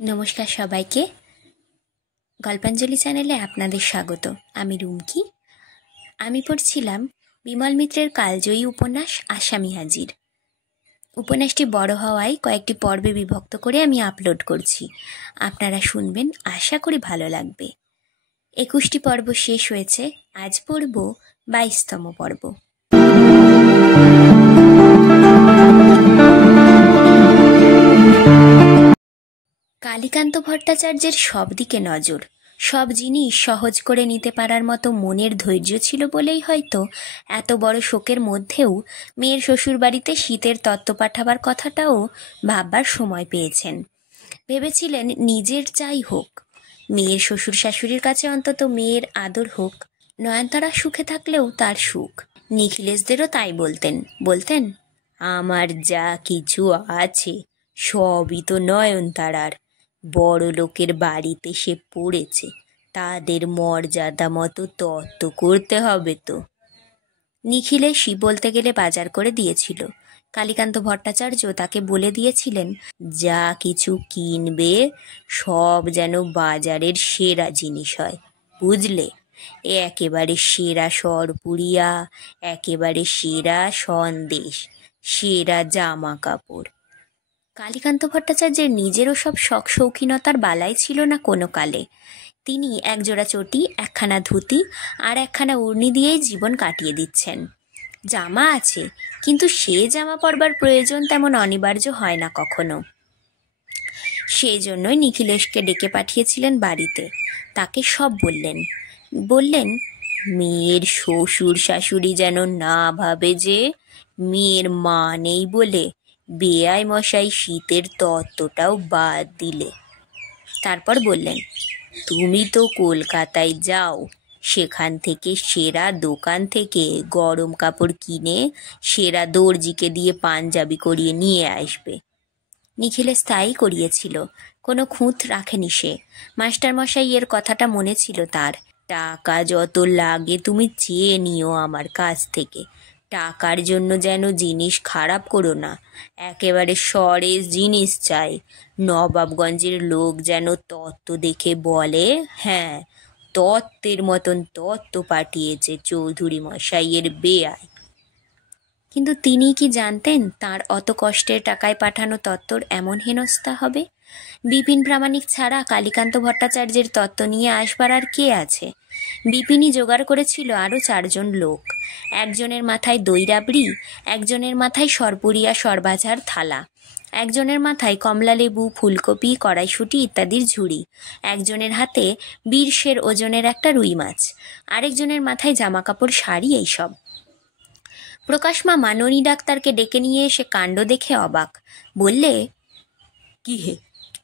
নমস্কার সবাইকে। গল্পাঞ্জলি চ্যানেলে আপনাদের স্বাগত। আমি রুমকি। আমি পড়ছিলাম বিমল মিত্রের কালজয়ী উপন্যাস আসামি হাজির। উপন্যাসটি বড় হওয়ায় কয়েকটি পর্বে বিভক্ত করে আমি আপলোড করছি। আপনারা শুনবেন, আশা করি ভালো লাগবে। 21টি পর্ব শেষ হয়েছে, আজ পড়ব 22তম পর্ব। কালীকান্ত ভট্টাচার্যের সব দিকে নজর, সব জিনিস সহজ করে নিতে পারার মতো মনের ধৈর্য ছিল বলেই হয়তো এত বড় শোকের মধ্যেও মেয়ের শ্বশুরবাড়িতে শীতের তত্ত্ব পাঠাবার কথাটাও ভাববার সময় পেয়েছেন। ভেবেছিলেন নিজের চাই হোক, মেয়ের শ্বশুর শাশুড়ির কাছে অন্তত মেয়ের আদর হোক। নয়নতারা সুখে থাকলেও তার সুখ। নিখিলেশদেরও তাই বলতেন আমার যা কিছু আছে সবই তো নয়নতারার। বড় লোকের বাড়িতে সে পড়েছে, তাদের মর্যাদা মতো তত্ত্ব করতে হবে তো। নিখিলেশই বলতে গেলে বাজার করে দিয়েছিল। কালীকান্ত ভট্টাচার্য তাকে বলে দিয়েছিলেন যা কিছু কিনবে সব যেন বাজারের সেরা জিনিস হয়, বুঝলে? একেবারে সেরা সরপুরিয়া, একেবারে সেরা সন্দেশ, সেরা জামা কাপড়। কালীকান্ত ভট্টাচার্যের নিজেরও সব শখ শৌখিনতার বালাই ছিল না কোনো কালে। তিনি একজোড়া চটি, একখানা ধুতি আর একখানা উর্নি দিয়েই জীবন কাটিয়ে দিচ্ছেন। জামা আছে, কিন্তু সে জামা পরবার প্রয়োজন তেমন অনিবার্য হয় না কখনো। সেই জন্যই নিখিলেশকে ডেকে পাঠিয়েছিলেন বাড়িতে। তাকে সব বললেন মেয়ের শ্বশুর শাশুড়ি যেন না ভাবে যে মেয়ের মা নেই বলে বেয়াই মশাই শীতের তত্ত্বটাও বাদ দিলে। তারপর বললেন, তুমি তো কলকাতায় যাও, সেখান থেকে সেরা দোকান থেকে গরম কাপড় কিনে সেরা দর্জিকে দিয়ে পাঞ্জাবি করিয়ে নিয়ে আসবে। নিখিলেশ তাই করিয়েছিল, কোনো খুঁত রাখেনি সে। মাস্টারমশাই এর কথাটা মনে ছিল তার। টাকা যত লাগে তুমি চেয়ে নিও আমার কাছ থেকে, টাকার জন্য যেন জিনিস খারাপ করো না, একেবারে সরেস জিনিস চাই। নবাবগঞ্জের লোক যেন তত্ত্ব দেখে বলে, হ্যাঁ, তত্ত্বের মতন তত্ত্ব পাঠিয়েছে চৌধুরী মশাইয়ের বেয়াই। কিন্তু তিনি কি জানতেন তার অত কষ্টের টাকায় পাঠানো তত্ত্বর এমন হেনস্থা হবে? বিপিন প্রামাণিক ছাড়া কালীকান্ত ভট্টাচার্যের তত্ত্ব নিয়ে আসবার আর কে আছে? বিপিনই জোগাড় করেছিল আরও 4 জন লোক। একজনের মাথায় দই রাবড়ি, একজনের মাথায় সরপুরিয়া সরভাজার থালা, একজনের মাথায় কমলালেবু, ফুলকপি, কড়াইশুঁটি ইত্যাদির ঝুড়ি, একজনের হাতে 20 সের ওজনের একটা রুই মাছ, আরেকজনের মাথায় জামাকাপড়, শাড়ি, এইসব। প্রকাশমা ননী ডাক্তারকে ডেকে নিয়ে এসে কাণ্ড দেখে অবাক। বললে, কি হে,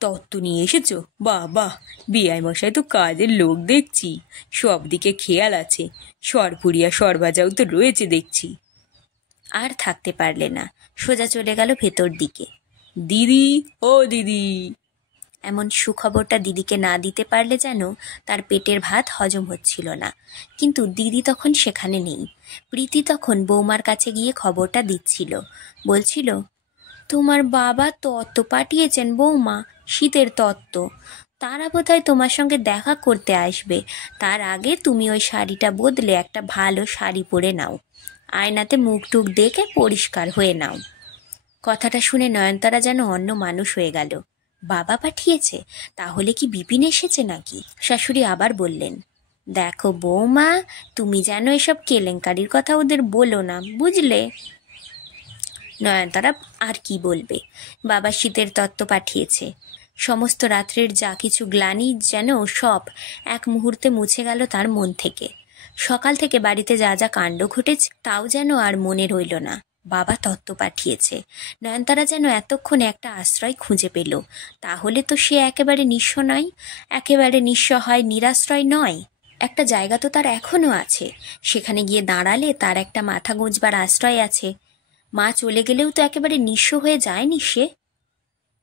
তত্ত্ব নিয়ে এসেছো? বাহ বাহ, বিআই মশাই তো কাজের লোক দেখছি, সব দিকে খেয়াল আছে। সরপুরিয়া সরভাজাও তো রয়েছে দেখছি। আর থাকতে পারলে না, সোজা চলে গেল ভেতর দিকে। দিদি, ও দিদি। এমন সুখবরটা দিদিকে না দিতে পারলে যেন তার পেটের ভাত হজম হচ্ছিল না। কিন্তু দিদি তখন সেখানে নেই। প্রীতি তখন বৌমার কাছে গিয়ে খবরটা দিচ্ছিল। বলছিল, তোমার বাবা তত্ত্ব পাঠিয়েছেন বৌমা, শীতের তত্ত্ব। তারা বোধহয় তোমার সঙ্গে দেখা করতে আসবে। তার আগে তুমি ওই শাড়িটা বদলে একটা ভালো শাড়ি পরে নাও, আয়নাতে মুখ টুক দেখে পরিষ্কার হয়ে নাও। কথাটা শুনে নয়নতারা যেন অন্য মানুষ হয়ে গেল। বাবা পাঠিয়েছে? তাহলে কি বিপিন এসেছে নাকি? শাশুড়ি আবার বললেন, দেখো বৌমা, তুমি যেন এসব কেলেঙ্কারির কথা ওদের বলো না, বুঝলে? নয়নতারা আর কি বলবে? বাবা শীতের তত্ত্ব পাঠিয়েছে। সমস্ত রাত্রের যা কিছু গ্লানি যেন সব এক মুহূর্তে মুছে গেল তার মন থেকে। সকাল থেকে বাড়িতে যা যা কাণ্ড ঘটেছে তাও যেন আর মনে রইল না। বাবা তত্ত্ব পাঠিয়েছে। নয়নতারা যেন এতক্ষণে একটা আশ্রয় খুঁজে পেল। তাহলে তো সে একেবারে নিঃস্ব নয়, একেবারে নিঃসহায় নিরাশ্রয় নয়। একটা জায়গা তো তার এখনো আছে, সেখানে গিয়ে দাঁড়ালে তার একটা মাথা গুঁজবার আশ্রয় আছে। মা চলে গেলেও তো একেবারে নিঃস্ব হয়ে যায়নি সে।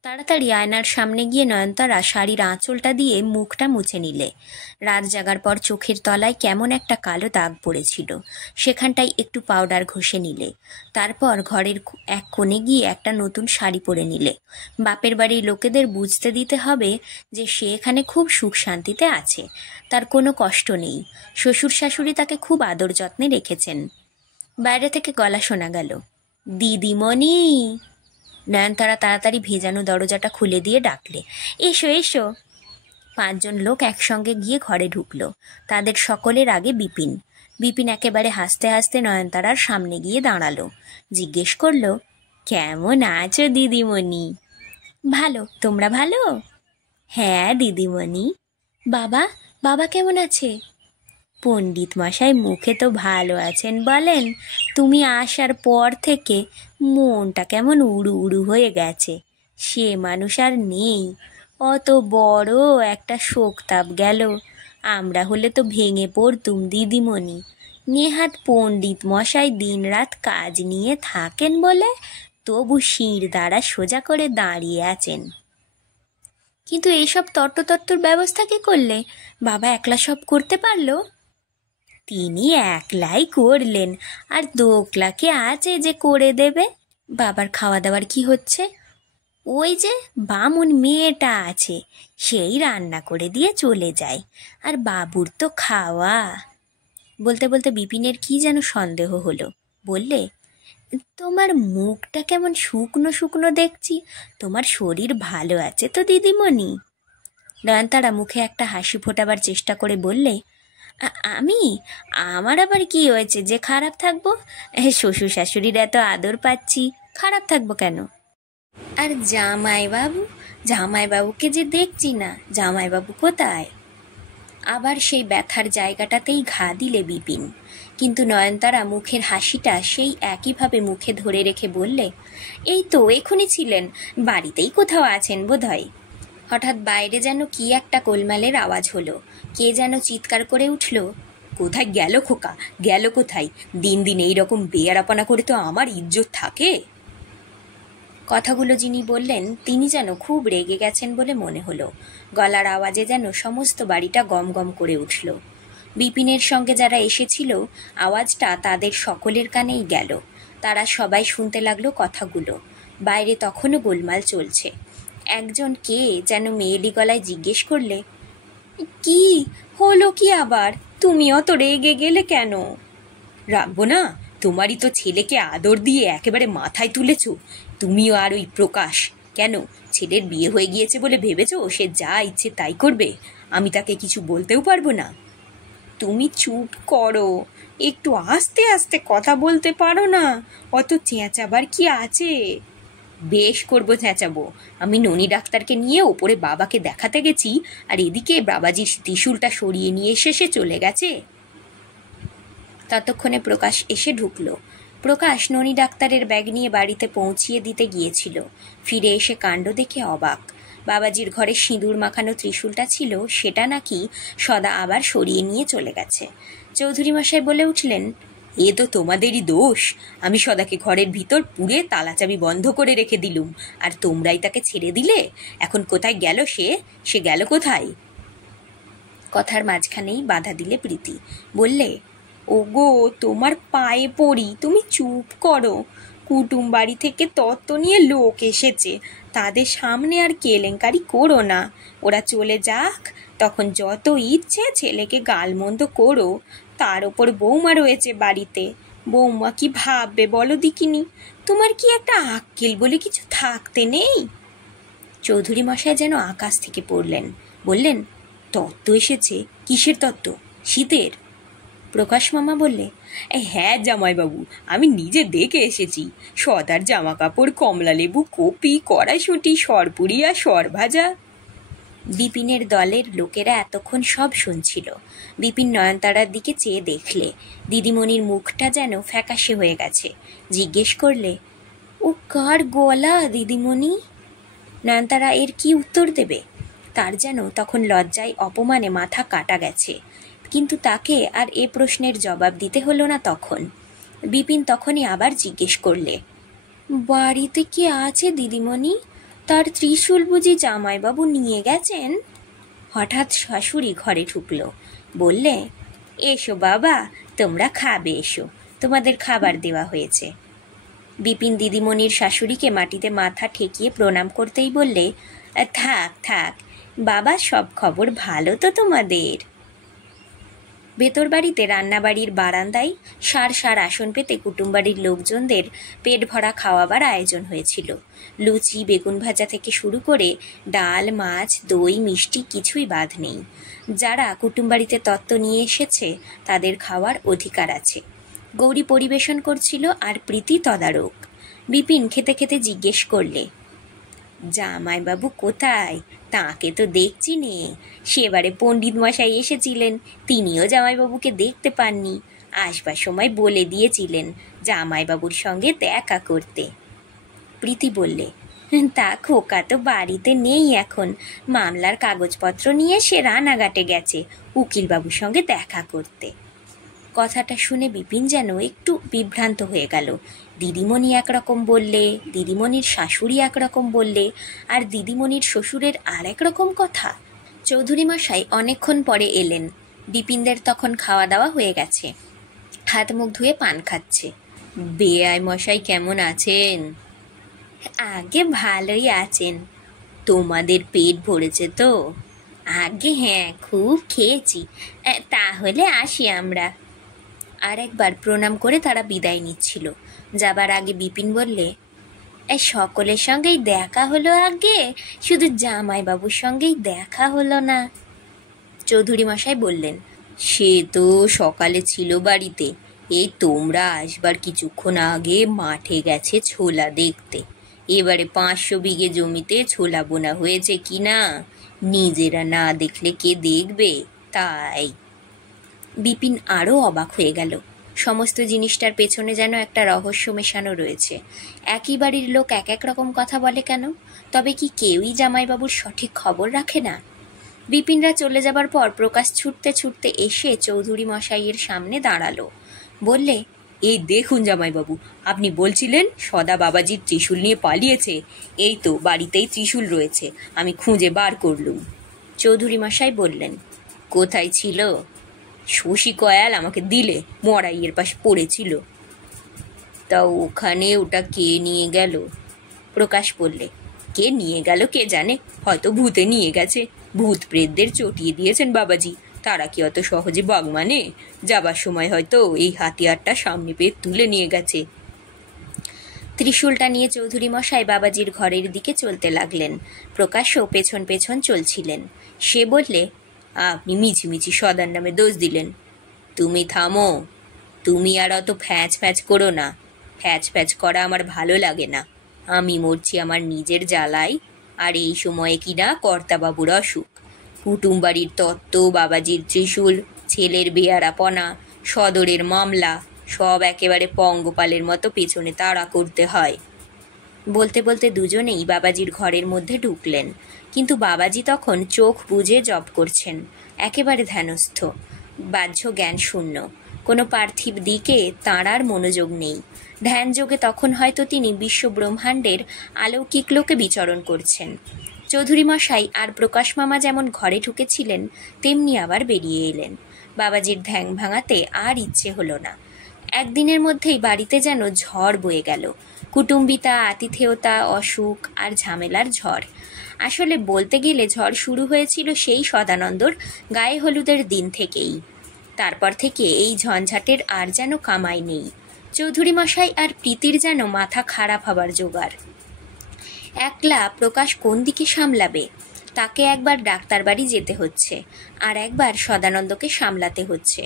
তাড়াতাড়ি আয়নার সামনে গিয়ে নয়নতারা শাড়ির আঁচলটা দিয়ে মুখটা মুছে নিলে। রাত জাগার পর চোখের তলায় কেমন একটা কালো দাগ পড়েছিল, সেখানটায় একটু পাউডার ঘষে নিলে। তারপর ঘরের এক কোণে গিয়ে একটা নতুন শাড়ি পরে নিলে। বাপের বাড়ির লোকেদের বুঝতে দিতে হবে যে সে এখানে খুব সুখ শান্তিতে আছে, তার কোনো কষ্ট নেই। শ্বশুর শাশুড়ি তাকে খুব আদর যত্নে রেখেছেন। বাইরে থেকে গলা শোনা গেল, দিদিমণি। নয়নতারা তাড়াতাড়ি ভেজানো দরজাটা খুলে দিয়ে ডাকলে, এসো এসো। 5 জন লোক একসঙ্গে গিয়ে ঘরে ঢুকলো। তাদের সকলের আগে বিপিন। বিপিন একেবারে হাসতে হাসতে নয়নতারার সামনে গিয়ে দাঁড়ালো। জিজ্ঞেস করলো, কেমন আছো দিদিমণি? ভালো, তোমরা ভালো? হ্যাঁ দিদিমণি। বাবা, বাবা কেমন আছে? পণ্ডিত মশাই মুখে তো ভালো আছেন বলেন, তুমি আসার পর থেকে মনটা কেমন উড়ু উড়ু হয়ে গেছে। সে মানুষ আর নেই। অত বড় একটা শোকতাপ গেল, আমরা হলে তো ভেঙে পড়তুম দিদিমণি। নেহাত পণ্ডিত মশাই দিনরাত কাজ নিয়ে থাকেন বলে তবু শির দ্বারা সোজা করে দাঁড়িয়ে আছেন। কিন্তু এইসব তত্ত্বর ব্যবস্থা কে করলে? বাবা একলা সব করতে পারলো? তিনি একলাই করলেন, আর দোকলাকে আছে যে করে দেবে। বাবার খাওয়া দাওয়ার কি হচ্ছে? ওই যে বামুন মেয়েটা আছে, সেই রান্না করে দিয়ে চলে যায়। আর বাবুর তো খাওয়া। বলতে বলতে বিপিনের কি যেন সন্দেহ হলো। বললে, তোমার মুখটা কেমন শুকনো শুকনো দেখছি, তোমার শরীর ভালো আছে তো দিদিমণি? নয়নতারা মুখে একটা হাসি ফোটাবার চেষ্টা করে বললে, আমি? আমার আবার কি হয়েছে যে খারাপ থাকবো? শ্বশুর শাশুড়ির এত আদর পাচ্ছি, খারাপ থাকবো কেন? আর জামাইবাবুকে যে দেখছি না, জামাইবাবু কোথায়? আবার সেই ব্যথার জায়গাটাতেই ঘা দিলে বিপিন। কিন্তু নয়নতারা মুখের হাসিটা সেই একইভাবে মুখে ধরে রেখে বললে, এই তো এখনই ছিলেন, বাড়িতেই কোথাও আছেন বোধহয়। হঠাৎ বাইরে যেন কি একটা গোলমালের আওয়াজ হলো। কে যেন চিৎকার করে উঠল, কোথায় গেল খোকা, গেল কোথায়? দিন দিন এইরকম বেয়ারাপনা করে তো আমার ইজ্জত থাকে। কথাগুলো যিনি বললেন তিনি যেন খুব রেগে গেছেন বলে মনে হলো। গলার আওয়াজে যেন সমস্ত বাড়িটা গম গম করে উঠল। বিপিনের সঙ্গে যারা এসেছিল, আওয়াজটা তাদের সকলের কানেই গেল। তারা সবাই শুনতে লাগলো কথাগুলো। বাইরে তখনও গোলমাল চলছে। একজন কে যেন মেয়েলি গলায় জিজ্ঞেস করলে, কি হলো কি আবার? তুমি অত রেগে গেলে কেন? রাখবো না, তোমারই তো ছেলেকে আদর দিয়ে একেবারে মাথায় তুলেছ। তুমিও আর ওই প্রকাশ, কেন ছেলের বিয়ে হয়ে গিয়েছে বলে ভেবেছো সে যা ইচ্ছে তাই করবে? আমি তাকে কিছু বলতেও পারবো না? তুমি চুপ করো, একটু আস্তে আস্তে কথা বলতে পারো না? অত চেঁচাবার কি আছে? বেশ করবো চেঁচাবো। আমি ননি ডাক্তারকে নিয়ে ওপরে বাবাকে দেখাতে গেছি, আর এদিকে বাবাজির ত্রিশূলটা সরিয়ে নিয়ে এসে সে চলে গেছে। ততক্ষণে প্রকাশ এসে ঢুকলো। প্রকাশ ননি ডাক্তারের ব্যাগ নিয়ে বাড়িতে পৌঁছিয়ে দিতে গিয়েছিল। ফিরে এসে কাণ্ড দেখে অবাক। বাবাজির ঘরে সিঁদুর মাখানো ত্রিশূলটা ছিল, সেটা নাকি সদা আবার সরিয়ে নিয়ে চলে গেছে। চৌধুরী মশাই বলে উঠলেন, এ তো তোমাদেরই দোষ। আমি সদাকে ঘরের ভিতর পুরে তালাচাবি বন্ধ করে রেখে দিলুম, আর তোমরাই তাকে ছেড়ে দিলে। এখন কোথায় গেল সে গেল কোথায়? কথার মাঝখানেই বাধা দিলে প্রীতি। বললে, ওগো, তোমার পায়ে পড়ি, তুমি চুপ করো। কুটুম বাড়ি থেকে তত্ত্ব নিয়ে লোক এসেছে, তাদের সামনে আর কেলেঙ্কারি করো না। ওরা চলে যাক, তখন যত ইচ্ছে ছেলেকে গালমন্দ করো। তার ওপর বৌমা রয়েছে বাড়িতে। বৌমা কি ভাববে বলো দিকিনি? তোমার কি একটা আক্কেল বলে কিছু থাকতে নেই? চৌধুরী মশাই যেন আকাশ থেকে পড়লেন। বললেন, তত্ত্ব এসেছে? কিসের তত্ত্ব? শীতের? প্রকাশ মামা বললে, হ্যাঁ জামাইবাবু, আমি নিজে দেখে এসেছি। সদার জামা কাপড়, কমলা লেবু, কপি, কড়াইশুঁটি, সরপুরি আর সরভাজা। বিপিনের দলের লোকেরা এতক্ষণ সব শুনছিল। বিপিন নয়নতারার দিকে চেয়ে দেখলে দিদিমণির মুখটা যেন ফ্যাকাশে হয়ে গেছে। জিজ্ঞেস করলে, ও কার গলা দিদিমণি? নয়নতারা এর কি উত্তর দেবে? তার যেন তখন লজ্জায় অপমানে মাথা কাটা গেছে। কিন্তু তাকে আর এ প্রশ্নের জবাব দিতে হলো না তখন। বিপিন তখনই আবার জিজ্ঞেস করলে, বাড়িতে কি আছে দিদিমণি? তার ত্রিশূল বুঝি জামাইবাবু নিয়ে গেছেন? হঠাৎ শাশুড়ি ঘরে ঢুকল, বললে, এসো বাবা, তোমরা খাবে, এসো, তোমাদের খাবার দেওয়া হয়েছে। বিপিন দিদিমণির শাশুড়িকে মাটিতে মাথা ঠেকিয়ে প্রণাম করতেই বললে, থাক থাক বাবা, সব খবর ভালো তো তোমাদের? ভেতর বাড়িতে রান্নাবাড়ির বারান্দায় সার সার আসন পেতে কুটুমবাড়ির লোকজনদের পেট ভরা খাওয়াবার আয়োজন হয়েছিল। লুচি, বেগুন ভাজা থেকে শুরু করে ডাল, মাছ, দই, মিষ্টি কিছুই বাদ নেই। যারা কুটুমবাড়িতে তত্ত্ব নিয়ে এসেছে তাদের খাওয়ার অধিকার আছে। গৌরী পরিবেশন করছিল আর প্রীতি তদারক। বিপিন খেতে খেতে জিজ্ঞেস করলে, জামাইবাবু কোথায়? তাকে তো দেখছি নে। সেবারে পণ্ডিত মশাই এসেছিলেন, তিনিও জামাইবাবুকে দেখতে পাননি। আসবার সময় বলে দিয়েছিলেন জামাইবাবুর সঙ্গে দেখা করতে। প্রীতি বললে, তা খোকা তো বাড়িতে নেই এখন, মামলার কাগজপত্র নিয়ে সে রানাঘাটে গেছে উকিলবাবুর সঙ্গে দেখা করতে। কথাটা শুনে বিপিন যেন একটু বিভ্রান্ত হয়ে গেল। দিদিমণি একরকম বললে, দিদিমণির শাশুড়ি একরকম বললে, আর দিদিমণির শ্বশুরের আর একরকম কথা। চৌধুরী মশাই অনেকক্ষণ পরে এলেন। বিপিনদের তখন খাওয়া দাওয়া হয়ে গেছে। হাত মুখ ধুয়ে পান খাচ্ছে। বেয়াই মশাই কেমন আছেন? আগে ভালোই আছেন। তোমাদের পেট ভরেছে তো? আগে হ্যাঁ, খুব খেয়েছি। তাহলে আসি আমরা। আর একবার প্রণাম করে তারা বিদায় নিচ্ছিল। যাবার আগে বিপিন বললে, সকলের সঙ্গেই দেখা হলো, আগে শুধু জামাইবাবুর সঙ্গেই দেখা হলো না। চৌধুরী মশাই বললেন, সে তো সকালে ছিল বাড়িতে, এই তোমরা আসবার কিছুক্ষণ আগে মাঠে গেছে ছোলা দেখতে। এবারে 500 বিঘে জমিতে ছোলা বোনা হয়েছে কিনা নিজেরা না দেখলে কে দেখবে, তাই। বিপিন আরও অবাক হয়ে গেল। সমস্ত জিনিসটার পেছনে যেন একটা রহস্য মেশানো রয়েছে। একই বাড়ির লোক এক এক রকম কথা বলে কেন? তবে কি কেউই জামাইবাবুর সঠিক খবর রাখে না? বিপিনরা চলে যাবার পর প্রকাশ ছুটতে ছুটতে এসে চৌধুরী মশাইয়ের সামনে দাঁড়ালো। বললে, এই দেখুন জামাইবাবু, আপনি বলছিলেন সদা বাবাজির ত্রিশূল নিয়ে পালিয়েছে। এই তো বাড়িতেই ত্রিশূল রয়েছে, আমি খুঁজে বার করলুম। চৌধুরী মশাই বললেন, কোথায় ছিল? শশী কয়াল আমাকে দিলে, মরাইয়ের পাশ পড়েছিল। তা ওখানে ওটা কে নিয়ে গেল? প্রকাশ বললে, কে নিয়ে গেল কে জানে, হয়তো ভূতে নিয়ে গেছে। ভূত প্রেতদের চটিয়ে দিয়েছেন বাবাজি, তারা কি অত সহজে বাগ মানে? যাবার সময় হয়তো এই হাতিয়ারটা সামনে পেয়ে তুলে নিয়ে গেছে। ত্রিশূলটা নিয়ে চৌধুরী মশাই বাবাজির ঘরের দিকে চলতে লাগলেন। প্রকাশও পেছন পেছন চলছিলেন। সে বললে, আপনি মিছিমিছি সদার নামে দোষ দিলেন। তুমি থামো, তুমি আর অত ফ্যাঁচ ফ্যাঁচ করো না। ফ্যাঁচ ফ্যাঁচ করা আমার ভালো লাগে না। আমি মরছি আমার নিজের জ্বালায়, আর এই সময়ে কিনা কর্তাবাবুর অসুখ। কুটুম বাড়ির তত্ত্ব, বাবাজির ত্রিশূল, ছেলের বেয়ারাপনা, সদরের মামলা, সব একেবারে পঙ্গপালের মতো পেছনে তাড়া করতে হয়। বলতে বলতে দুজনেই বাবাজির ঘরের মধ্যে ঢুকলেন। কিন্তু বাবাজি তখন চোখ বুজে জপ করছেন, একেবারে ধ্যানস্থ, বাহ্য জ্ঞান শূন্য। কোনো পার্থিব দিকে তাঁর মনোযোগ নেই। ধ্যানযোগে তখন হয়তো তিনি বিশ্ব ব্রহ্মাণ্ডের আলৌকিক লোকে বিচরণ করছেন। চৌধুরী মশাই আর প্রকাশ মামা যেমন ঘরে ঢুকেছিলেন তেমনি আবার বেরিয়ে এলেন। বাবাজির ধ্যান ভাঙাতে আর ইচ্ছে হলো না। একদিনের মধ্যেই বাড়িতে যেন ঝড় বয়ে গেল। কুটুম্বিতা, আতিথেয়তা, অসুখ আর ঝামেলার ঝড়। আসলে বলতে গেলে ঝড় শুরু হয়েছিল সেই সদানন্দর গায়ে হলুদের দিন থেকেই। তারপর থেকে এই ঝঞ্ঝাটের আর যেন কামাই নেই। চৌধুরী মশাই আর প্রীতির যেন মাথা খারাপ হবার জোগাড়। একলা প্রকাশ কোন দিকে সামলাবে? তাকে একবার ডাক্তার বাড়ি যেতে হচ্ছে, আর একবার সদানন্দকে সামলাতে হচ্ছে।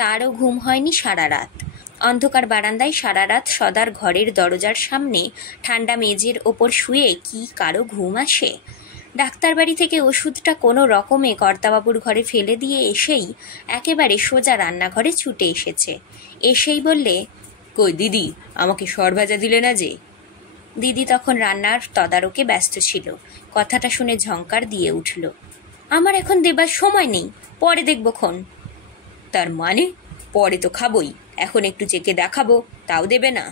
তারও ঘুম হয়নি সারা রাত। অন্ধকার বারান্দায় সারা রাত সদার ঘরের দরজার সামনে ঠান্ডা মেঝের ওপর শুয়ে কি কারো ঘুম আসে? ডাক্তার বাড়ি থেকে ওষুধটা কোনো রকমে কর্তাবাবুর ঘরে ফেলে দিয়ে এসেই একেবারে সোজা রান্নাঘরে ছুটে এসেছে। এসেই বললে, কই দিদি, আমাকে সরভাজা দিলে না যে? দিদি তখন রান্নার তদারকে ব্যস্ত ছিল। কথাটা শুনে ঝংকার দিয়ে উঠল, আমার এখন দেবার সময় নেই, পরে দেখবো খন। তার মানে পরে তো খাবই, এখন একটু চেকে দেখাবো, তাও দেবে না?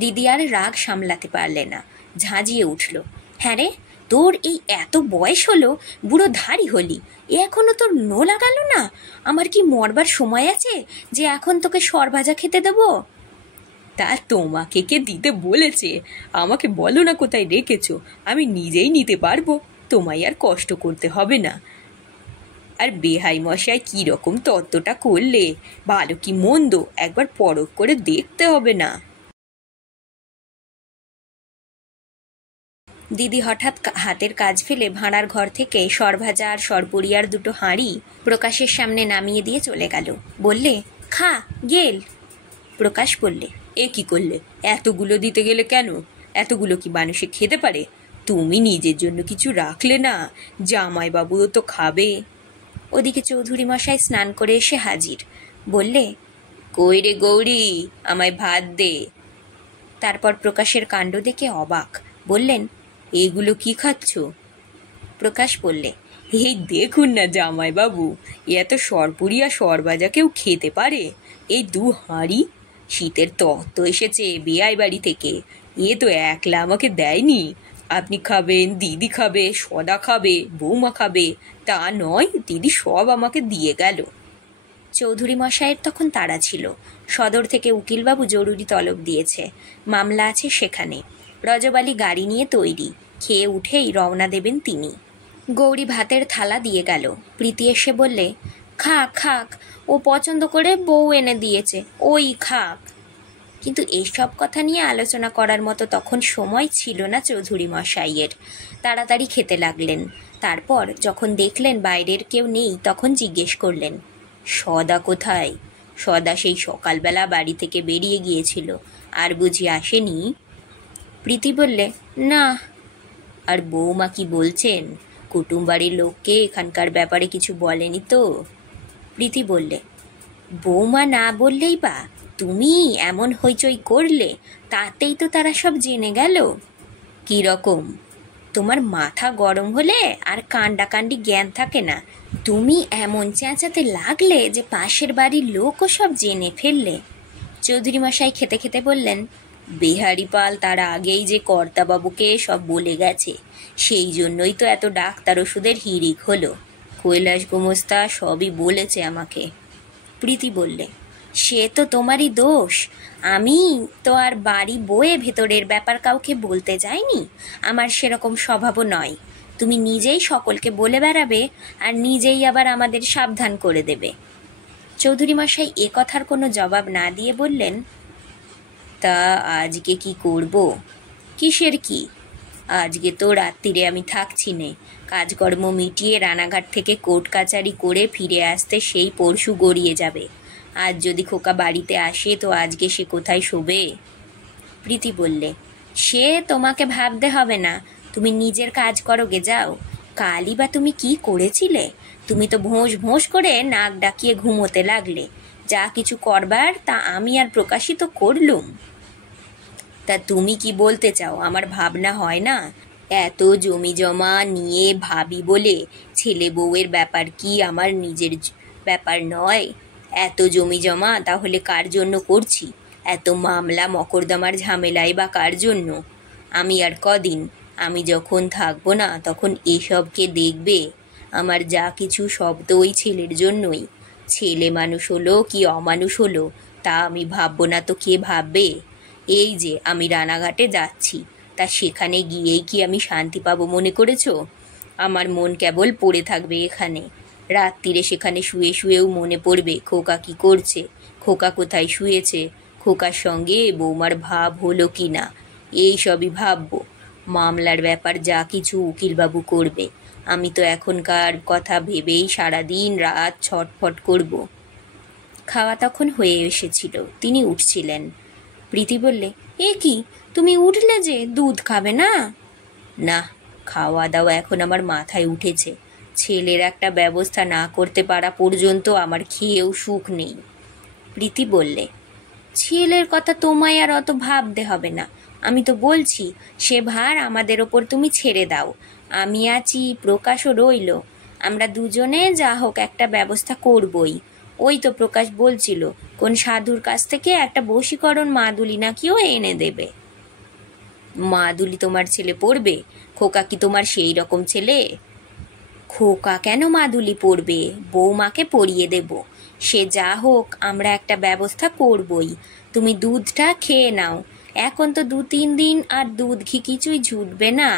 দিদি আর রাগ সামলাতে পারলে না, ঝাঁঝিয়ে উঠল, হ্যাঁ রে, তোর এই এত বয়স হলো, বুড়ো ধাড়ি হলি, এখনো তোর নো লাগালো না? আমার কি মরবার সময় আছে যে এখন তোকে সরভাজা খেতে দেবো? তা তোমাকে কে দিতে বলেছে? আমাকে বলো না কোথায় রেখেছো, আমি নিজেই নিতে পারবো, তোমায় আর কষ্ট করতে হবে না। আর বেহাই মশাই কি রকম তত্ত্বটা করলে, ভালো কি মন্দ একবার পরখ করে দেখতে হবে না? দিদি হঠাৎ হাতের কাজ ফেলে ভাঁড়ার ঘর থেকে সরভাজা আর সরপুরিয়ার দুটো হাঁড়ি প্রকাশের সামনে নামিয়ে দিয়ে চলে গেল। বললে, খা গেল। প্রকাশ বললে, এ কি করলে? এতগুলো দিতে গেলে কেন? এতগুলো কি মানুষে খেতে পারে? তুমি নিজের জন্য কিছু রাখলে না? জামাইবাবুও তো খাবে। ওদিকে চৌধুরী মশাই স্নান করে এসে হাজির। বললে, কই রে গৌরী, আমায় ভাত দে। তারপর প্রকাশের কাণ্ড দেখে অবাক। বললেন, এগুলো কি খাচ্ছ? প্রকাশ বললে, এই দেখুন না জামাইবাবু, এত সরপুরিয়া সরভাজা কেউ খেতে পারে? এই 2 হাঁড়ি। শীতের তত্ত্ব এসেছে বেয়াই বাড়ি থেকে, এ তো একলা আমাকে দেয়নি। আপনি খাবেন, দিদি খাবে, সদা খাবে, বৌমা খাবে, তা নয়, দিদি সব আমাকে দিয়ে গেল। চৌধুরী মশাইয়ের তখন তাড়া ছিল। সদর থেকে উকিলবাবু জরুরি তলব দিয়েছে, মামলা আছে সেখানে। রজবালি গাড়ি নিয়ে তৈরি, খেয়ে উঠেই রওনা দেবেন তিনি। গৌরী ভাতের থালা দিয়ে গেল। প্রীতি এসে বললে, খাক খাক, ও পছন্দ করে বউ এনে দিয়েছে, ওই খাক। কিন্তু এইসব কথা নিয়ে আলোচনা করার মতো তখন সময় ছিল না চৌধুরী মশাইয়ের। তাড়াতাড়ি খেতে লাগলেন। তারপর যখন দেখলেন বাইরের কেউ নেই, তখন জিজ্ঞেস করলেন, সদা কোথায়? সদা সেই সকালবেলা বাড়ি থেকে বেরিয়ে গিয়েছিল, আর বুঝি আসেনি? প্রীতি বললে, না। আর বৌমা কি বলছেন? কুটুম বাড়ির লোককে এখানকার ব্যাপারে কিছু বলেনি তো? প্রীতি বললে, বৌমা না বললেই বা তুমি এমন হইচই করলে, তাতেই তো তারা সব জেনে গেল। কি রকম? তোমার মাথা গরম হলে আর কাণ্ডাকাণ্ডি জ্ঞান থাকে না। তুমি এমন চেঁচাতে লাগলে যে পাশের বাড়ির লোকও সব জেনে ফেললে। চৌধুরী মশাই খেতে খেতে বললেন, বেহারি পাল তার আগেই যে কর্তাবাবুকে সব বলে গেছে, সেই জন্যই তো এত ডাক্তার ওষুধের হিড়িক হলো। কৈলাস গোমস্তা সবই বলেছে আমাকে। প্রীতি বললে, সে তো তোমারই দোষ। আমি তো আর বাড়ি বয়ে ভেতরের ব্যাপার কাউকে বলতে যাইনি, আমার সেরকম স্বভাবও নয়। তুমি নিজেই সকলকে বলে বেড়াবে আর নিজেই আবার আমাদের সাবধান করে দেবে। চৌধুরী মশাই এ কথার কোনো জবাব না দিয়ে বললেন, তা আজকে কি করব? কিসের কি? আজকে তো রাত্রিরে আমি থাকছি নে, কাজকর্ম মিটিয়ে রানাঘাট থেকে কোর্ট কাচারি করে ফিরে আসতে সেই পরশু গড়িয়ে যাবে। আজ যদি খোকা বাড়িতে আসে তো আজকে সে কোথায় শোবে? প্রীতি বললে, সে তোমাকে ভাবতে হবে না, তুমি নিজের কাজ করো গে, যাও। কালই বা তুমি কি করেছিলে? তুমি তো ভোঁস ভোঁস করে নাক ডাকিয়ে ঘুমোতে লাগলে। যা কিছু করবার তা আমি আর প্রকাশিত করলুম। তা তুমি কি বলতে চাও? আমার ভাবনা হয় না? এত জমি জমা নিয়ে ভাবি বলে ছেলে বউয়ের ব্যাপার কি আমার নিজের ব্যাপার নয়? এত জমি জমা তাহলে কার জন্য করছি? এত মামলা মকদ্দমার ঝামেলাই বা কার জন্য? আমি আর কদিন, আমি যখন থাকবো না তখন এসবকে দেখবে? আমার যা কিছু সব তো ওই ছেলের জন্যই। ছেলে মানুষ হলো কি অমানুষ হলো তা আমি ভাববো না তো কে ভাববে? এই যে আমি রানাঘাটে যাচ্ছি, তা সেখানে গিয়েই কি আমি শান্তি পাবো মনে করেছো? আমার মন কেবল পড়ে থাকবে এখানে। রাত্রিরে সেখানে শুয়ে শুয়েও মনে পড়বে খোকা কি করছে, খোকা কোথায় শুয়েছে, খোকার সঙ্গে বৌমার ভাব হলো কি না, এই সবই ভাববো। মামলার ব্যাপার যা কিছু উকিলবাবু করবে, আমি তো এখনকার কথা ভেবেই সারাদিন রাত ছটফট করব। খাওয়া তখন হয়ে এসেছিল, তিনি উঠছিলেন। প্রীতি বললে, এ কি, তুমি উঠলে যে? দুধ খাবে না? না, খাওয়া দাওয়া এখন আমার মাথায় উঠেছে। ছেলের একটা ব্যবস্থা না করতে পারা পর্যন্ত আমার খেয়েও সুখ নেই। প্রীতি বললে, ছেলের কথা তোমায় আর অত ভাবতে হবে না। আমি তো বলছি, সে ভার আমাদের ওপর তুমি ছেড়ে দাও। আমি আছি, প্রকাশও রইল, আমরা দুজনে যা হোক একটা ব্যবস্থা করবই। ওই তো প্রকাশ বলছিল কোন সাধুর কাছ থেকে একটা বশীকরণ মাদুলি নাকিও এনে দেবে। মাদুলি তোমার ছেলে পড়বে? খোকা কি তোমার সেই রকম ছেলে? খোকা কেন মাদুলি পরবে? বৌমাকে পরিয়ে দেব। সে যা হোক, আমরা একটা ব্যবস্থা করবই। তুমি দুধটা খেয়ে নাও। এখন তো 2-3 দিন আর দুধ ঘি কিছুই জুটবে না।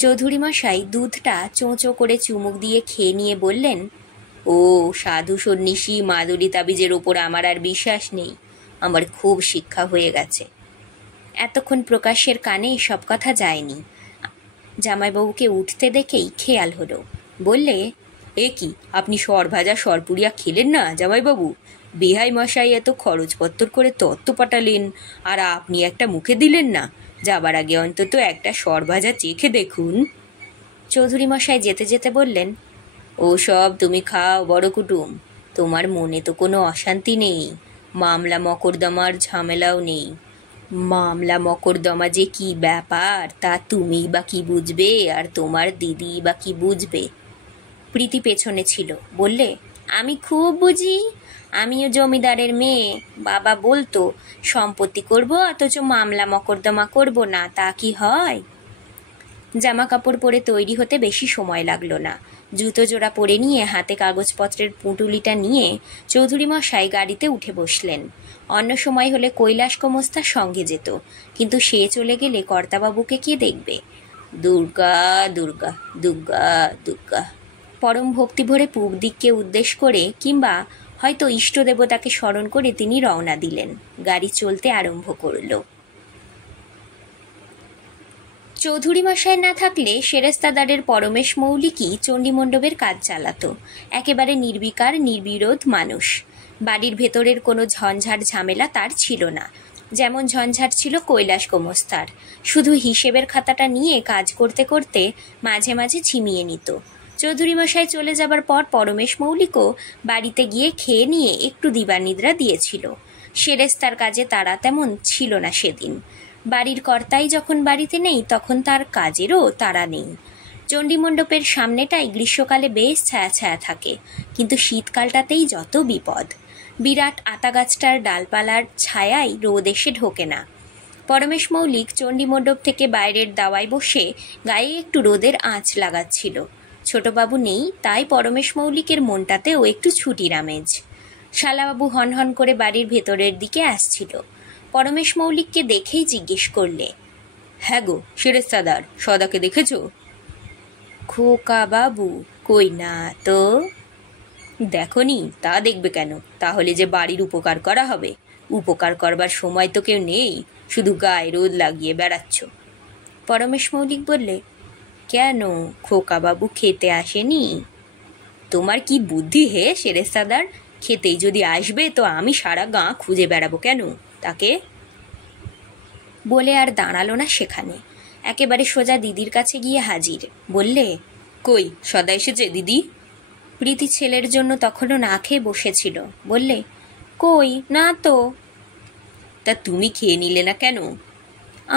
চৌধুরী মশাই দুধটা চোঁচো করে চুমুক দিয়ে খেয়ে নিয়ে বললেন, ও সাধু সন্ন্যাসী মাদুলি তাবিজের ওপর আমার আর বিশ্বাস নেই। আমার খুব শিক্ষা হয়ে গেছে। এতক্ষণ প্রকাশের কানে সব কথা যায়নি। জামাইবাবুকে উঠতে দেখেই খেয়াল হলো। বললে, এ কি, আপনি সরভাজা সরপুরিয়া খেলেন না জামাইবাবু? বেহাই মশাই এত খরচপত্তর করে তত্ত্ব পাঠালেন, আর আপনি একটা মুখে দিলেন না? যাবার আগে অন্তত একটা সরভাজা চেখে দেখুন। চৌধুরী মশাই যেতে যেতে বললেন, ও সব তুমি খাও বড় কুটুম। তোমার মনে তো কোনো অশান্তি নেই, মামলা মকদ্দমার ঝামেলাও নেই। মামলা মকদ্দমা যে কি ব্যাপার তা তুমি বা কি বুঝবে, আর তোমার দিদি বা কি বুঝবে? প্রীতি পেছনে ছিল। বললে, আমি খুব বুঝি। আমিও জমিদারের মেয়ে। বাবা বলতো সম্পত্তি করব, অথচ মামলা মকদ্দমা করব না, তা কি হয়? জামা কাপড় পরে তৈরি হতে বেশি সময় লাগলো না। জুতো জোড়া পরে নিয়ে হাতে কাগজপত্রের পুঁটুলিটা নিয়ে চৌধুরী মশাই গাড়িতে উঠে বসলেন। অন্য সময় হলে কৈলাস গোমস্তার সঙ্গে যেত, কিন্তু সে চলে গেলে কর্তাবাবুকে কে দেখবে? দুর্গা দুর্গা দুর্গা দুর্গা। পরম ভক্তি ভরে পূব দিককে উদ্দেশ করে, কিংবা হয়তো ইষ্ট দেবতাকে স্মরণ করে তিনি রওনা দিলেন। গাড়ি চলতে আরম্ভ করল। চৌধুরী মশাই না থাকলে সেরেস্তাদারের পরমেশ মৌলিকই চণ্ডীমণ্ডপের কাজ চালাতো। একেবারে নির্বিকার নির্বিরোধ মানুষ। বাড়ির ভেতরের কোনো ঝঞ্ঝাট ঝামেলা তার ছিল না, যেমন ঝঞ্ঝাট ছিল কৈলাস গোমস্তার। শুধু হিসেবের খাতাটা নিয়ে কাজ করতে করতে মাঝে মাঝে ঝিমিয়ে নিত। চৌধুরী মশাই চলে যাবার পর পরমেশ মৌলিকও বাড়িতে গিয়ে খেয়ে নিয়ে একটু দিবানিদ্রা দিয়েছিল। সেরেস্তার কাজে তারা তেমন ছিল না সেদিন। বাড়ির কর্তাই যখন বাড়িতে নেই, তখন তার কাজেরও তারা নেই। চণ্ডীমণ্ডপের সামনেটাই গ্রীষ্মকালে বেশ ছায়া ছায়া থাকে, কিন্তু শীতকালটাতেই যত বিপদ। বিরাট আতা গাছটার ডালপালার ছায়ায় রোদ এসে ঢোকে না। পরমেশ মৌলিক চণ্ডীমণ্ডপ থেকে বাইরের দাওয়ায় বসে গায়ে একটু রোদের আঁচ লাগাচ্ছিল। ছোটবাবু নেই, তাই পরমেশ মৌলিকের মনটাতেও একটু ছুটির আমেজ। শালাবাবু হনহন করে বাড়ির ভেতরের দিকে আসছিল। পরমেশ মৌলিককে দেখেই জিজ্ঞেস করলে, হ্যাঁ গো সেরেস্তাদার, সদাকে দেখেছ? খোকা বাবু? কই না তো। দেখনি? তা দেখবে কেন? তাহলে যে বাড়ির উপকার করা হবে। উপকার করবার সময় তো কেউ নেই, শুধু গায়ে রোদ লাগিয়ে বেড়াচ্ছ। পরমেশ মৌলিক বললে, কেন, খোকা বাবু খেতে আসেনি? তোমার কি বুদ্ধি হে সেরেস্তাদার? খেতেই যদি আসবে তো আমি সারা গাঁ খুঁজে বেড়াবো কেন তাকে? বলে আর দাঁড়ালো না সেখানে, একেবারে সোজা দিদির কাছে গিয়ে হাজির। বললে, কই সদা এসেছে দিদি? প্রীতি ছেলের জন্য তখনও না খেয়ে বসেছিল। বললে, কই না তো। তা তুমি খেয়ে নিলে না কেন?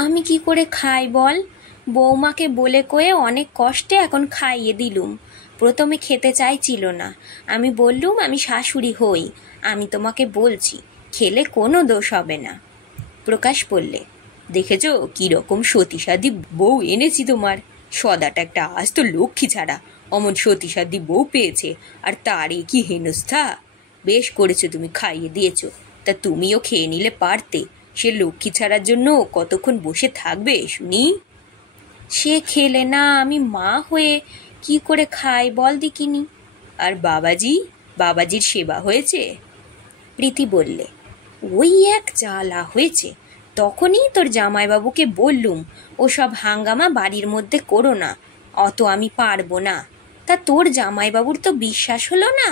আমি কি করে খাই বল? বৌমাকে বলে কয়ে অনেক কষ্টে এখন খাইয়ে দিলুম। প্রথমে খেতে চাইছিল না। আমি বললুম আমি শাশুড়ি হই, আমি তোমাকে বলছি, খেলে কোনো দোষ হবে না। প্রকাশ বললে, দেখেছ কিরকম সতীসাদি বউ এনেছি তোমার। সদাটা একটা আস্ত লক্ষ্মী ছাড়া, অমন সতীসাদি বউ পেয়েছে, আর তারই কি হেনস্থা। বেশ করেছো তুমি খাইয়ে দিয়েছো। তা তুমিও খেয়ে নিলে পারতে। সে লক্ষ্মী ছাড়ার জন্য কতক্ষণ বসে থাকবে শুনি? সে খেলে না, আমি মা হয়ে কি করে খাই বল দিকিনি। আর বাবাজি, বাবাজির সেবা হয়েছে? প্রীতি বললে, ওই এক জ্বালা হয়েছে। তখনই তোর জামাইবাবুকে বললুম ওসব হাঙ্গামা বাড়ির মধ্যে করো না, অত আমি পারবো না। তা তোর জামাইবাবুর তো বিশ্বাস হলো না,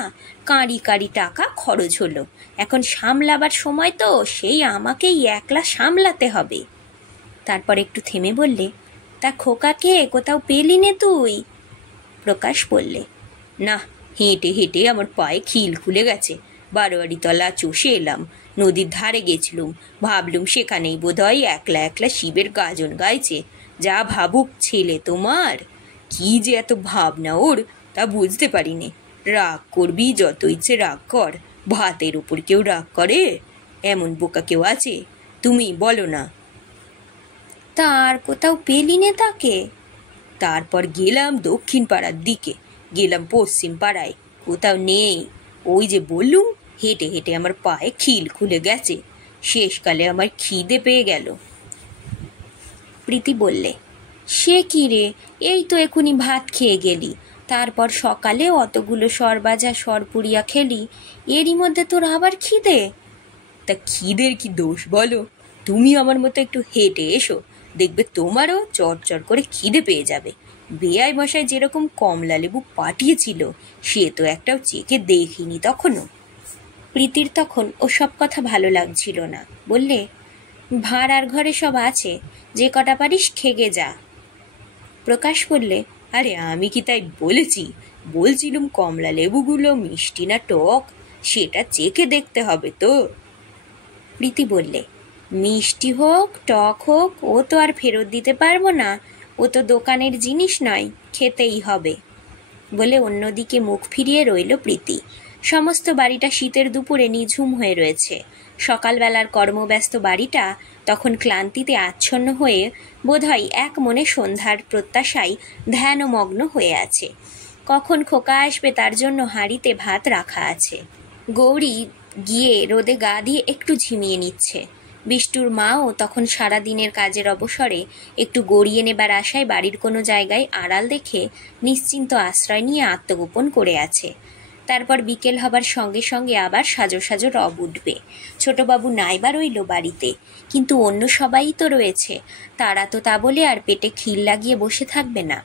কাঁড়ি কাঁড়ি টাকা খরচ হলো। এখন সামলাবার সময় তো সেই আমাকেই একলা সামলাতে হবে। তারপর একটু থেমে বললে, তা খোকাকে কোথাও পেলি নে তুই? প্রকাশ বললে, না, হেঁটে হেঁটে আমার পায়ে খিল খুলে গেছে। বারোয়ারিতলা চষে এলাম, নদীর ধারে গেছিলুম, ভাবলুম সেখানেই বোধহয় একলা একলা শিবের গাজন গাইছে। যা ভাবুক ছেলে তোমার, কি যে এত ভাবনা ওর তা বুঝতে পারিনি। রাগ করবি যত ইচ্ছে রাগ কর, ভাতের উপর কেউ রাগ করে? এমন বোকা কেউ আছে? তুমি বলো না। তা তা আর কোথাও পেলি নে তাকে? তারপর গেলাম দক্ষিণ পাড়ার দিকে, গেলাম পশ্চিম পাড়ায়, কোথাও নেই। ওই যে বললুম, হেঁটে হেঁটে আমার পায়ে খিল খুলে গেছে। শেষকালে আমার খিদে পেয়ে গেল। প্রীতি বললে, সে কি রে, এই তো এখুনি ভাত খেয়ে গেলি, তারপর সকালে অতগুলো সরবাজা সরপুরিয়া খেলি, এরই মধ্যে তোর আবার খিদে? তা খিদের কি দোষ বলো? তুমি আমার মতো একটু হেঁটে এসো, দেখবে তোমারও চরচর করে খিদে পেয়ে যাবে। বেয়াই মশাই যেরকম কমলা লেবু পাঠিয়েছিল, সে তো একটাও চেখে দেখিনি তখনও। প্রীতির তখন ওসব কথা ভালো লাগছিল না। বললে, ভাড়ার ঘরে সব আছে, যে কটা পারিস খেগে যা। প্রকাশ বললে, আরে আমি কি তাই বলেছি? বলছিলুম কমলা লেবুগুলো মিষ্টি না টক, সেটা চেখে দেখতে হবে তো। প্রীতি বললে, মিষ্টি হোক টক হোক ও তো আর ফেরত দিতে পারবো না, ও তো দোকানের জিনিস নয়, খেতেই হবে। বলে অন্যদিকে মুখ ফিরিয়ে রইল প্রীতি। সমস্ত বাড়িটা শীতের দুপুরে নিঝুম হয়ে রয়েছে। সকালবেলার কর্মব্যস্ত বাড়িটা তখন ক্লান্তিতে আচ্ছন্ন হয়ে বোধহয় এক মনে সন্ধ্যার প্রত্যাশায় ধ্যানমগ্ন হয়ে আছে। কখন খোকা আসবে তার জন্য হাঁড়িতে ভাত রাখা আছে। গৌরী গিয়ে রোদে গা দিয়ে একটু ঝিমিয়ে নিচ্ছে। বিষ্টুর মাও তখন সারা দিনের কাজের অবসরে একটু গড়িয়ে নেবার আশায় বাড়ির কোনো জায়গায় আড়াল দেখে নিশ্চিন্ত আশ্রয় নিয়ে আত্মগোপন করে আছে। তারপর বিকেল হবার সঙ্গে সঙ্গে আবার সাজো সাজো রব উঠবে। ছোটবাবু নাইবা রইল বাড়িতে, কিন্তু অন্য সবাই তো রয়েছে, তারা তো তা বলে আর পেটে খিল লাগিয়ে বসে থাকবে না।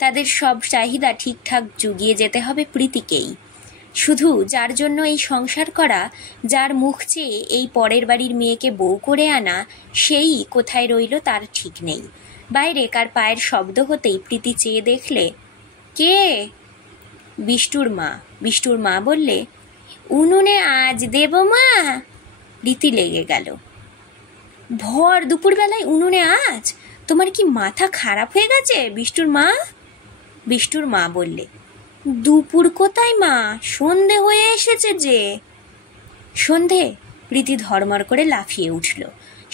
তাদের সব চাহিদা ঠিকঠাক জুগিয়ে যেতে হবে প্রীতিকেই। শুধু যার জন্য এই সংসার করা, যার মুখ চেয়ে এই পরের বাড়ির মেয়েকে বউ করে আনা, সেই কোথায় রইল তার ঠিক নেই। বাইরে কার পায়ের শব্দ হতেই প্রীতি চেয়ে দেখলে, কে? বিষ্টুর মা। বিষ্টুর মা বললে, উনুনে আজ দেব মা। প্রীতি লেগে গেল। ভর দুপুরবেলায় উনুনে আজ? তোমার কি মাথা খারাপ হয়ে গেছে বিষ্টুর মা? বিষ্টুর মা বললে, দুপুর কোথায় মা, সন্ধে হয়ে এসেছে যে। সন্ধে? প্রীতি ধর্মর করে লাফিয়ে উঠল।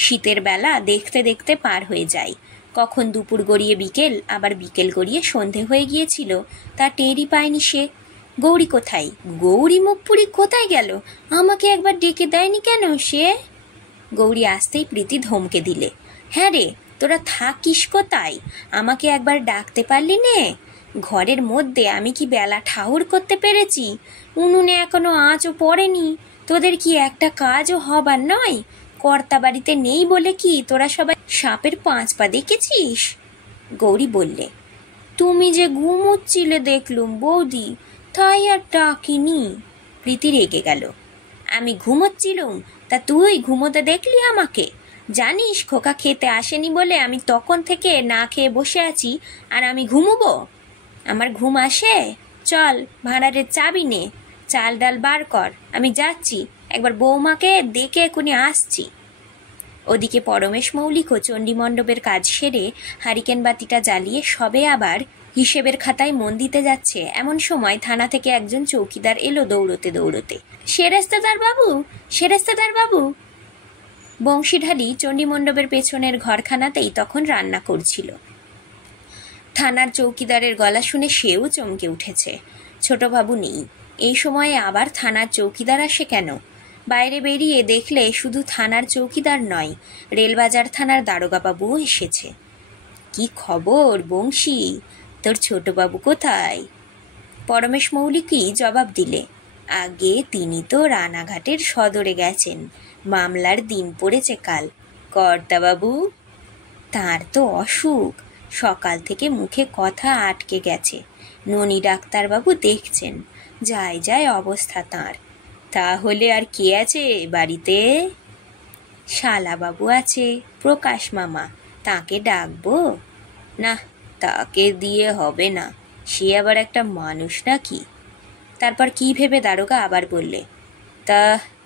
শীতের বেলা দেখতে দেখতে পার হয়ে যায়। কখন দুপুর গড়িয়ে বিকেল, আবার বিকেল গড়িয়ে সন্ধে হয়ে গিয়েছিল তা টেরই পায়নি সে। গৌরী কোথায়? গৌরী মুখপুরি কোথায় গেল? আমাকে একবার ডেকে দেয়নি কেন সে? গৌরী আসতেই প্রীতি ধমকে দিলে, হ্যাঁ রে, তোরা থাকিস কোথায়? আমাকে একবার ডাকতে পারলি নে? ঘরের মধ্যে আমি কি বেলা ঠাউর করতে পেরেছি? উনুনে এখনো আঁচও পড়েনি, তোদের কি একটা কাজও হবার নয়? কর্তা বাড়িতে নেই বলে কি তোরা সবাই সাপের 5 পা দেখেছিস? গৌরী বললে, তুমি যে ঘুমোচ্ছিলে দেখলুম বৌদি, তাই আর ডাকিনি। প্রীতি রেগে গেল, আমি ঘুমোচ্ছিলুম, তা তুই ঘুমোতে দেখলি আমাকে? জানিস খোকা খেতে আসেনি বলে আমি তখন থেকে না খেয়ে বসে আছি, আর আমি ঘুমোবো? আমার ঘুম আসে? চল ভাঁড়ারের চাবি নে, চাল ডাল বার কর, আমি যাচ্ছি, একবার বৌমাকে ডেকে এখুনি আসছি। ওদিকে পরমেশ মৌলিক ও চণ্ডীমণ্ডপের কাজ সেরে হারিকেন বাতিটা জ্বালিয়ে সবে আবার হিসেবের খাতায় মন দিতে যাচ্ছে, এমন সময় থানা থেকে একজন চৌকিদার এলো দৌড়তে দৌড়তে। সেরেস্তাদার বাবু, সেরেস্তাদার বাবু। বংশীঢালি চণ্ডীমণ্ডপের পেছনের ঘরখানাতেই তখন রান্না করছিল। থানার চৌকিদারের গলা শুনে সেও চমকে উঠেছে। ছোটবাবু নেই। এই সময়ে আবার থানার চৌকিদার আসে কেন? বাইরে বেরিয়ে দেখলে শুধু থানার চৌকিদার নয়, রেলবাজার থানার দারোগাবাবুও এসেছে। কি খবর বংশী, তোর ছোটবাবু কোথায়? পরমেশ মৌলিকই জবাব দিলে, আগে তিনি তো রানাঘাটের সদরে গেছেন, মামলার দিন পড়েছে কাল। কর্তাবাবু? তার তো অসুখ, সকাল থেকে মুখে কথা আটকে গেছে, ননি ডাক্তারবাবু দেখছেন, যায় যায় অবস্থা তাঁর। তাহলে আর কে আছে বাড়িতে? শালাবাবু আছে, প্রকাশ মামা, তাকে ডাকবো? না, তাকে দিয়ে হবে না, সে আবার একটা মানুষ নাকি। তারপর কি ভেবে দারোগা আবার বললে,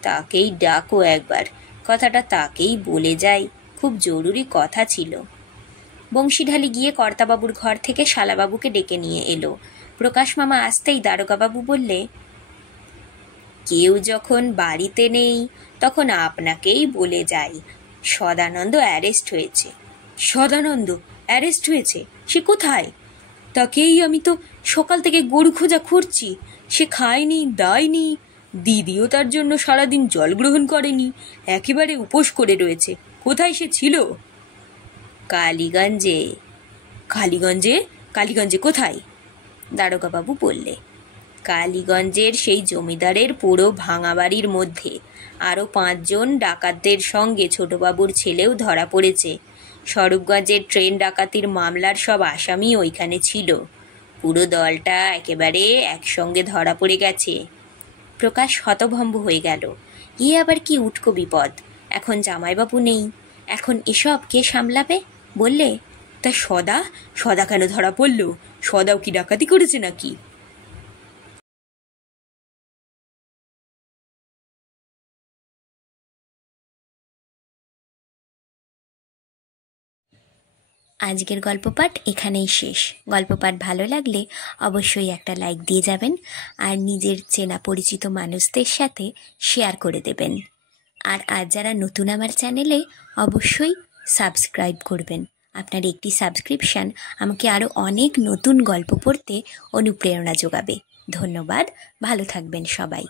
তাকেই ডাকো একবার, কথাটা তাকেই বলে যাই, খুব জরুরি কথা ছিল। বংশীঢালি গিয়ে কর্তাবাবুর ঘর থেকে শালাবাবুকে ডেকে নিয়ে এলো। প্রকাশ মামা আসতেই দারোগাবাবু বললে, কেউ যখন বাড়িতে নেই তখন আপনাকেই বলে যাই, সদানন্দ অ্যারেস্ট হয়েছে। সদানন্দ অ্যারেস্ট হয়েছে? সে কোথায়? তাকেই আমি তো সকাল থেকে গরু খোঁজা খুঁড়ছি। সে খায়নি, দায়নি, দিদিও তার জন্য সারাদিন জল গ্রহণ করেনি, একেবারে উপোস করে রয়েছে। কোথায় সে ছিল? কালীগঞ্জে। কালীগঞ্জে? কালীগঞ্জে কোথায়? দারোগাবাবু বললে, কালীগঞ্জের সেই জমিদারের পুরো ভাঙা বাড়ির মধ্যে। আরও 5 জন ডাকাতদের সঙ্গে ছোটবাবুর ছেলেও ধরা পড়েছে। স্বরূপগঞ্জের ট্রেন ডাকাতির মামলার সব আসামি ওইখানে ছিল। পুরো দলটা একেবারে একসঙ্গে ধরা পড়ে গেছে। প্রকাশ হতভম্ব হয়ে গেল। আবার কি উটকো বিপদ! এখন জামাইবাবু নেই, এখন এসব কে সামলাবে? বললে, তা সদা? সদা কেন ধরা পড়ল? সদাও কি ডাকাতি করেছে নাকি? আজকের গল্পপাঠ এখানেই শেষ। গল্পপাঠ ভালো লাগলে অবশ্যই একটা লাইক দিয়ে যাবেন, আর নিজের চেনা পরিচিত মানুষদের সাথে শেয়ার করে দেবেন। আর আজ যারা নতুন আমার চ্যানেলে, অবশ্যই সাবস্ক্রাইব করবেন। আপনার একটি সাবস্ক্রিপশান আমাকে আরও অনেক নতুন গল্প পড়তে অনুপ্রেরণা যোগাবে। ধন্যবাদ। ভালো থাকবেন সবাই।